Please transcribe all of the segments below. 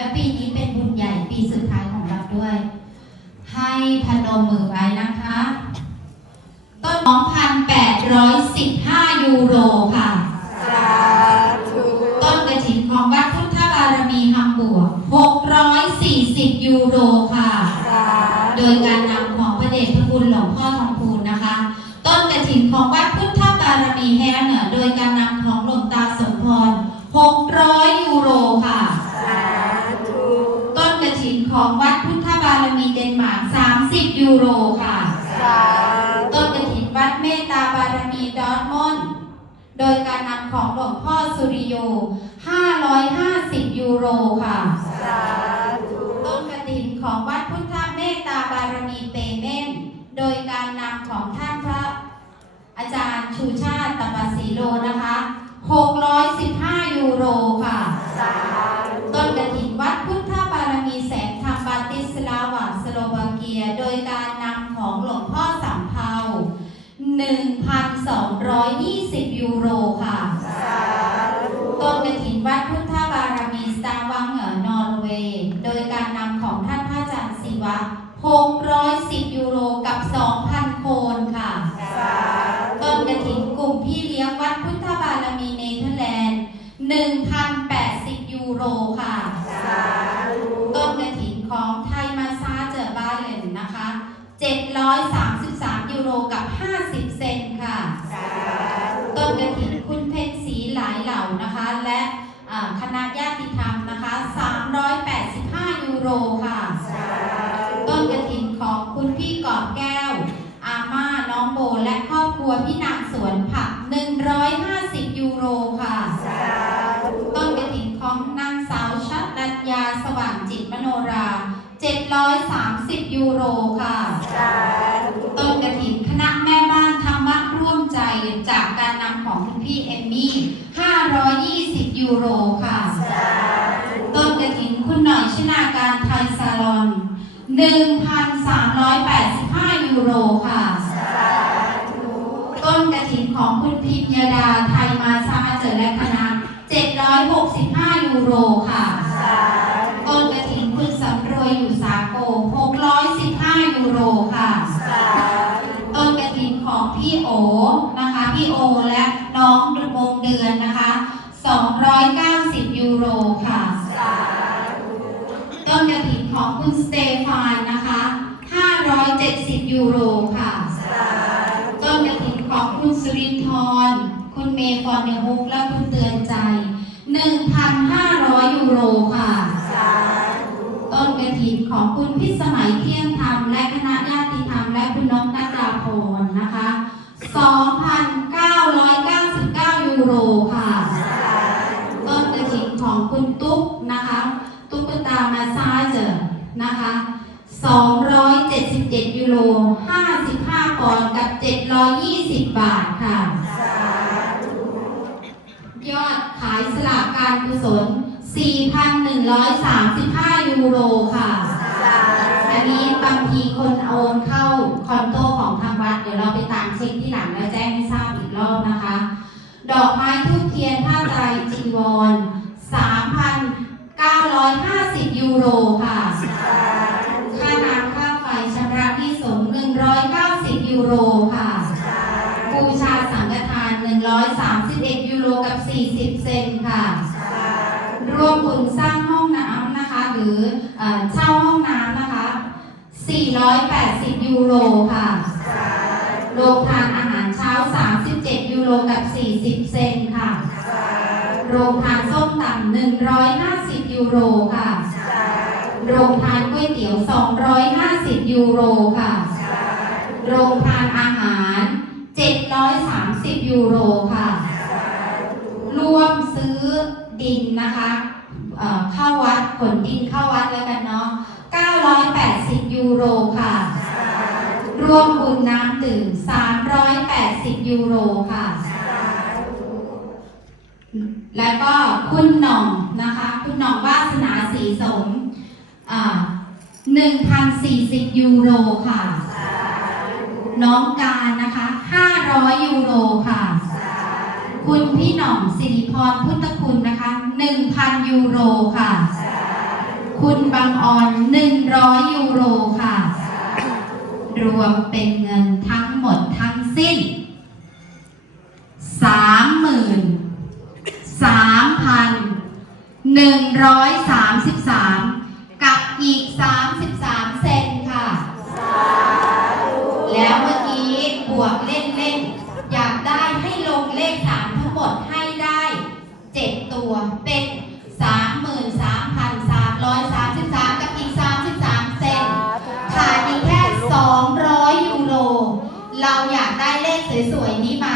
และปีนี้เป็นบุญใหญ่ปีสุดท้ายของเราด้วย ให้พนมมือไว้นะคะ ต้น 2,815 ยูโรค่ะสาธุต้นกระถินของวัดพุทธบารมีฮัมบวก 640 ยูโรค่ะสาโดยการนำของพระเดชพระคุณหลวงพ่อทองพูนนะคะ ต้นกระถินของวัดพุทธบารมีแฮเหนือโดยการนำของหลวงตาสมพร 600 ยูโรค่ะ สาธุ ต้นกระถินของวัดพุทธบารมีเดนมาร์ก 30 ยูโรค่ะ สา ต้นกระถินวัดเมตตาบารมีดอร์ทมอนด์โดยการนำของหลวงพ่อ สุริโย 550 ยูโรค่ะ สาธุ ต้นกระถินของวัดพุทธเมตตาบารมีเปเม่นโดยการนำของท่านพระ อาจารย์ชูชาติตปสีโลนะคะ 615 ยูโรค่ะ สาธุ ต้นกระถินวัดพุทธบารมีแสงธรรมบาติสลาวาสโลวาเกีย โดยการนำของหลวงพ่อสำเภา1,220 ยูโรค่ะ สาธุ ต้นกระถินวัดพุทธบารมีสตาร์วังเหนือนอร์เวย์ โดยการนำของท่านพระอาจารย์ศิวะ 610 ยูโรกับ 2,000 โคนค่ะ สาธุ ต้นกระถินกลุ่มพี่เลี้ยงวัดพุทธบารมีเนเธอร์แลนด์ 1,080 ยูโรค่ะ สาธุ ต้นกระถินของไทยมาซาเจอร์บาเลนนะคะ 733 ยูโรกับ 50 เซนค่ะสาธุต้นกระถินคุณเพชรศรีหลายเหล่านะคะ และอ่าคณะญาติธรรมนะคะ 385 ยูโรค่ะสาธุต้นกระถินของคุณพี่กอบแก้ว อาม่าน้องโบและครอบครัวพี่นางสวนผัก 150 ยูโรค่ะสาธุต้นกระถินของนางสาวชัดรัญญาสว่างจิตมโนรา 730 ยูโรค่ะสาธุต้นกระถินคณะแม่บ้านธรรมะร่วมใจจากการนำของคุณพี่เอมมี่ 520 ยูโรค่ะสาธุต้นกระถินคุณหน่อยชนาการไทยซาลอน 1,385 ยูโรค่ะสาธุต้นกระถินของคุณพิมยดาไทยมาซาเจอและคณะ765 ยูโรค่ะ ของคุณสเตฟานนะคะ 570 ยูโรค่ะสาธุต้นกระถินของคุณสุรินทร์คุณเมย์ฟอนเนฮุกและคุณเตือนใจ 1,500 ยูโรค่ะสาธุต้นกระถินของคุณพิสมัยเที่ยงธรรมและคณะญาติธรรมและคุณนกนักดาพรนะคะ 2,999 ยูโรค่ะ ต้นกระถินของคุณตุ๊กนะคะ ตุ๊กตามาซาเจอร์ นะคะ277ยูโร55ปอนด์กับ 720 บาทค่ะสาธุยอดขายสลากการกุศล 4,135 ยูโรค่ะสาอันนี้บางทีคนโอนเข้า ร่วมบุญสร้างห้องน้ำนะคะ หรือเอ่อเช่าห้องน้ำนะคะ 480 ยูโรค่ะโรงทานอาหารเช้า 37 ยูโรกับ 40 เซนค่ะโรงทานส้มตำ150 ยูโรค่ะโรงทานก๋วยเตี๋ยว 250 ยูโรค่ะโรงทานอาหาร 730 ยูโรค่ะรวมซื้อดินนะคะ เข้าวัดขนดินเข้าวัดแล้วกันเนาะ 980 ยูโรค่ะรวมบุญน้ำดื่ม 380 ยูโรค่ะ แล้วก็คุณหน่องนะคะ คุณหน่องวาสนาสีสมอ่า1,040 ยูโรค่ะ น้องการนะคะ 500 ยูโรค่ะ คุณพี่หน่องสิริพรพุทธคุณนะคะ 1,000 ยูโรค่ะ คุณบางออน 100 ยูโรค่ะ รวมเป็นเงินทั้งหมดทั้งสิ้น 3 0 0 0 0 3,132 สวยๆนี้ไหม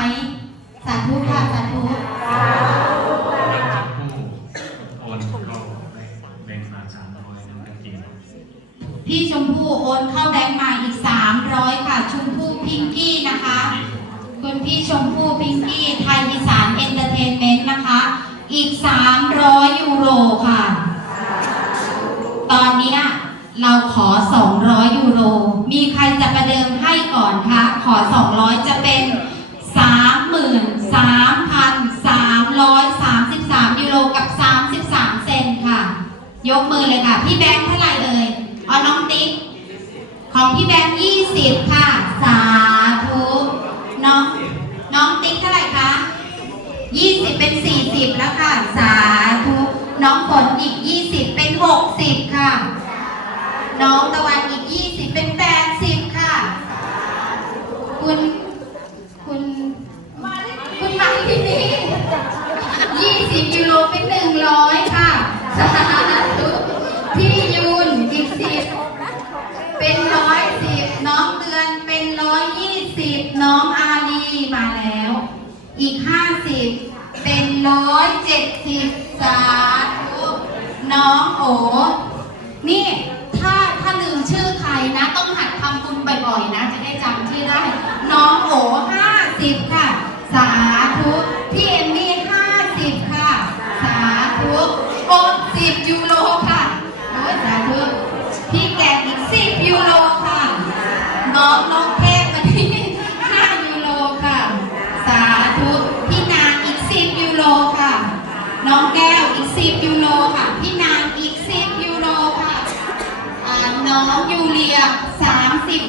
สาธุค่ะสาธุโอนเข้าแบงค์มาสามร้อยนั่นก็จริงพี่ชมพู่โอนเข้าแบงค์มาอีก 300 ค่ะ ชมพู่พิงกี้นะคะ คุณพี่ชมพู่พิงกี้ไทยอีสานเอนเตอร์เทนเมนต์นะคะ อีก 300 ยูโรค่ะ ตอนนี้เราขอ 200 ยูโร มีใครจะประเดิมให้ก่อนคะ ขอ 200 จะเป็น 33,333 ยูโรกับ 33 เซนค่ะ ยกมือเลยค่ะ พี่แบงค์เท่าไหร่เอ่ยเอาน้องติ๊ก ของพี่แบงค์20 ค่ะ สาธุน้องน้องติ๊กเท่าไหร่คะ20 เป็น 40 แล้วค่ะ สาธุ น้องฝนอีก 20 เป็น 60 ค่ะ น้องตะวันอีก20เป็น มาแล้ว อีก 50 เป็น170สาธุน้องโอนี่ถ้าถ้าลืมชื่อใครนะ ต้องหัดทำบุญบ่อยๆนะ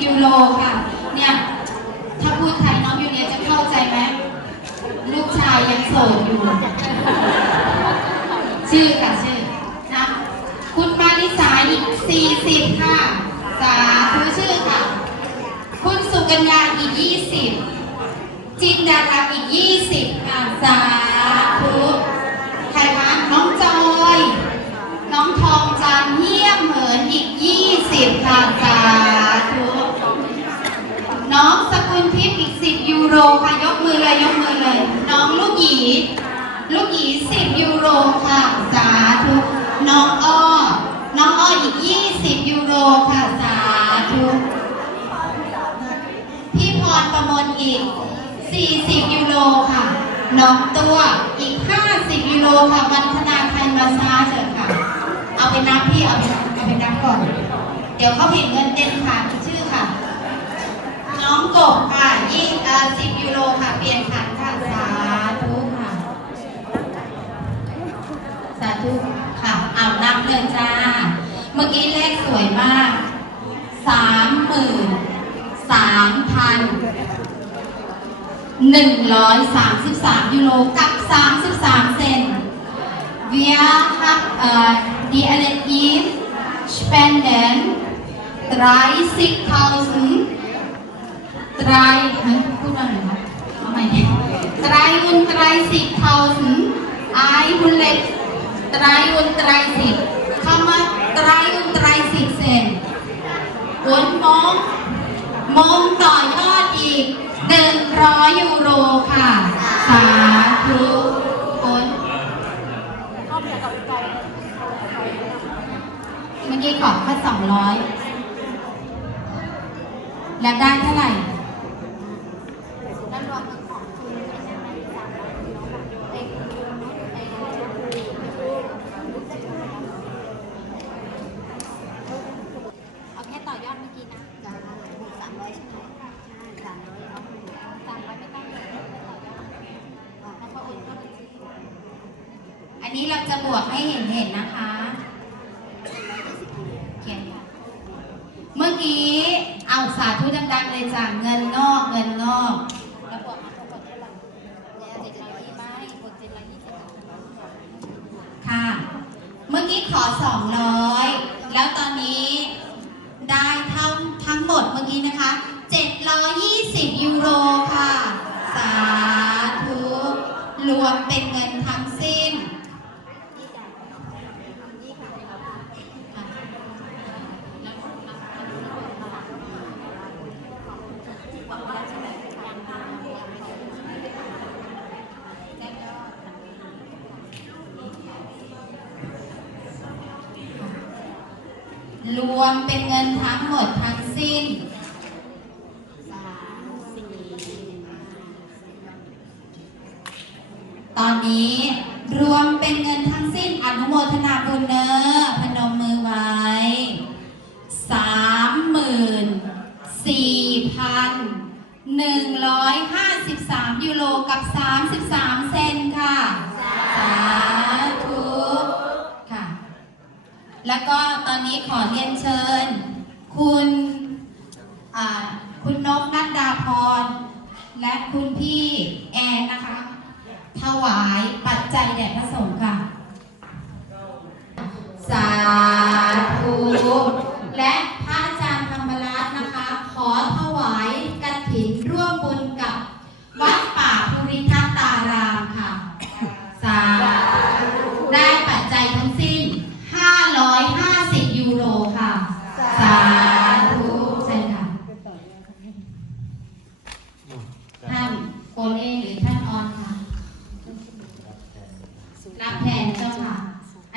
ยูโรค่ะ เนี่ย ถ้าพูดไทยน้องยูเลียจะเข้าใจไหมลูกชายยังโสดอยู่ ชื่อค่ะชื่อนะ คุณมาริสาอีก40 ค่ะ สาธุชื่อค่ะ คุณสุกัญญาอีก 20 จินดารักอีก 20 ค่ะ สาธุ อีก 40ยูโรค่ะ น้องตัวอีก 50ยูโรค่ะวันธนาไทยมาซาเถอค่ะ เอาไปนับพี่เอาไปเอาไปนับก่อน เดี๋ยวเขาเห็นเงินเต็มค่ะชื่อค่ะ น้องกบค่ะยี่สิบยูโรค่ะ เปลี่ยนขันค่ะสาธุค่ะ สาธุค่ะเอานับเลยจ้า เมื่อกี้เลขสวยมากสามหมื่นสามพัน หนึ่งร้อยสามสิบสามยูโรกับสามสิบสามเซน Wir haben äh, die Energie spenden 30.000 drei, hä, พูดว่าอะไรนะเอาใหม่ดิ33.000 133 Komma 33 Cent und มองมองต่อยอดอีก 100 ยูโรค่ะ สาธุคนเมื่อกี้ขอแค่200 แล้วได้เท่าไหร่ บวกให้เห็นเห็นนะคะ เขียนเมื่อกี้เอาสาธุดังๆเลยจ้ะเงินนอกเงินนอกค่ะ เมื่อกี้ขอสองร้อยแล้วตอนนี้ได้ทั้งทั้งหมดเมื่อกี้นะคะเจ็ดร้อยยี่สิบยูโร รวมเป็นเงินทั้งหมดทั้งสิ้นตอนนี้รวมเป็นเงินทั้งสิ้นอนุโมทนาบุญเนอ แล้วก็ตอนนี้ขอเรียนเชิญ คุณคุณนกนัดดาพร และคุณพี่แอนนะคะ ถวายปัจจัยแด่พระสงฆ์ค่ะ สาธุ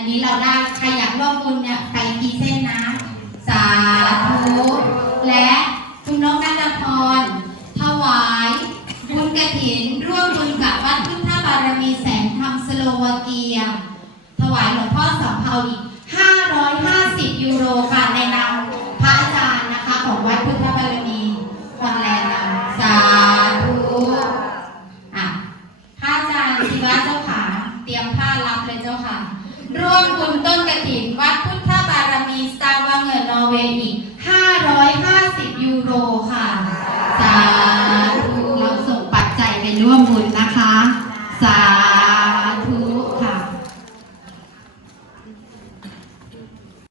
นี้เราได้ใครอยากร่วมบุญเนี่ยไปกีเซ่นนะ สาธุและคุณน้องนันพรถวายบุญกระถิน ร่วมบุญกับวัดพุทธบารมีแสงธรรมสโลวาเกีย ถวายหลวงพ่อสัมภาอีก550 ยูโรค่ะใน